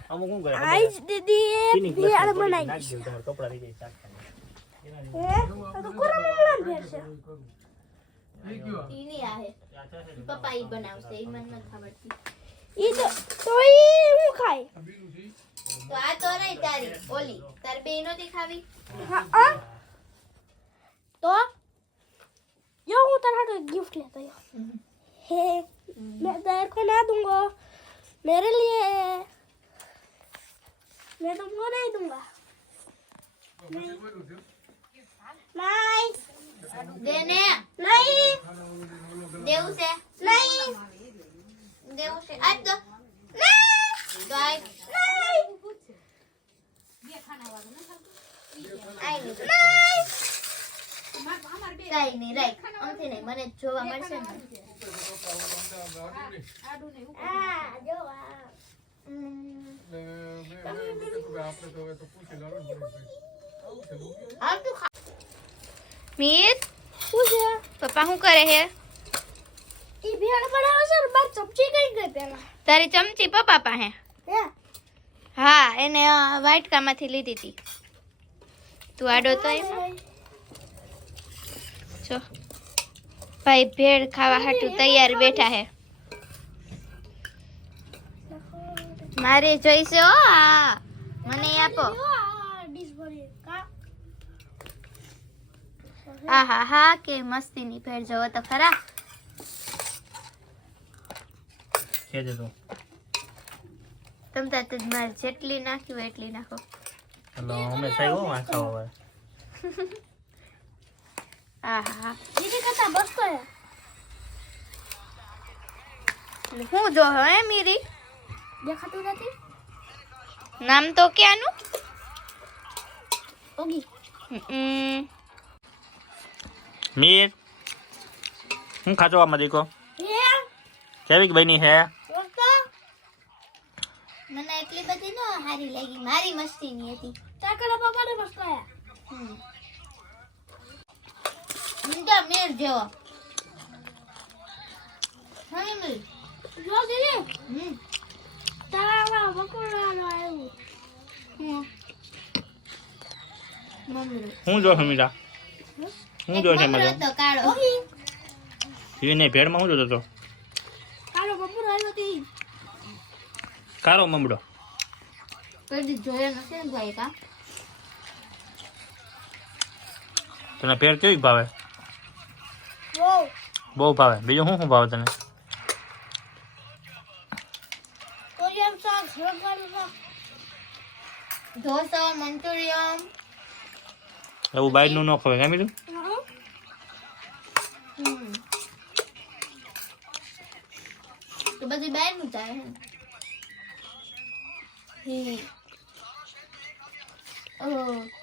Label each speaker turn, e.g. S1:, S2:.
S1: અમુક શું કરે
S2: આઈસ દીદી ભેળ બનાવી
S1: નાખી દઉં તમારા કપડા થઈ જાય શાક
S2: હે તો કોરા મમલા ભેળ છે
S3: ઈની આહે પપ્પા ઈ બનાવશે ઈ મને નથી ખબરતી
S2: ઈ તો ઈ હું ખાય
S3: તો આ તો રહી તારી ઓલી તાર બે નોતી ખાવી
S2: હા तो यो हूँ तरह का गिफ्ट लेता हूँ हे मैं तेरे को ना दूंगा मेरे लिए मैं तुमको नहीं दूंगा नहीं
S3: देने
S2: नहीं
S3: देऊ से
S2: नहीं
S3: देऊ से आज तो
S2: नहीं
S3: गाय
S2: नहीं
S3: आई नहीं કઈ નહીં રાઈટ આમથી નહીં મને જોવા મળશે ને
S2: ah yo
S3: મીર
S2: પૂછે
S3: પપ્પા શું કરે હે
S2: ઈ ભેળ બનાવે છે ને બાર ચમચી કઈ ગઈ પેલા
S3: તારી ચમચી પપ્પા પાસે
S2: હે
S3: હા એને વાટકામાંથી લીધી હતી તું આડો તો એમાં જો ભાઈ ભેળ ખાવા હાટુ તૈયાર બેઠા હે મારે જોઈશે હો આ મને આપો
S2: ડીશ ભરી કા
S3: આ હા હા કે મસ્તીની ભેળ જોવો તો ખરા
S1: છે દે તો
S3: તમ તાર મારે જેટલી નાખી હોય એટલી નાખો
S1: એટલે અમે સાઈ હો આ ખાવા
S3: આ હા
S2: દીદી કતા બસતો હે
S3: હું જો હે મીરી
S2: દેખાતું નથી
S3: નામ તો ક્યાંનું
S2: ઓગી
S1: મીર હું ખાચો આમાં દેખો
S2: હે
S1: કેવી બની હે
S2: ઓકા
S3: મને એટલી બધી ન હારી લાગી મારી મસ્તીની હતી
S2: ચાકલા પપ્પાને બસતો હે
S3: તો મેર જેવો હા મીર
S2: જો દીદી તારા બકરાનો આવ્યું
S3: મમ્મી
S1: હું જો સમીરા હું જો છે મારો
S3: તો કાળો
S1: એને ભેળમાં હું જોતો તો
S2: કાલો બપોર આવ્યો તી
S1: કારો મમડો
S3: કદી જોયો નથી ને ભાઈ કા
S1: તને ભેળ કેવી ભાવે
S2: વો
S1: બહુ ભાવે બીજું શું ભાવે તને
S2: કોરિયન શાક રગડાનું શાક
S3: ઢોસા મંચુરિયન
S1: એવું બહારનું ન ખવાય કાં બીજું
S3: તો બધી બહાર નું ચાલે હે ઓ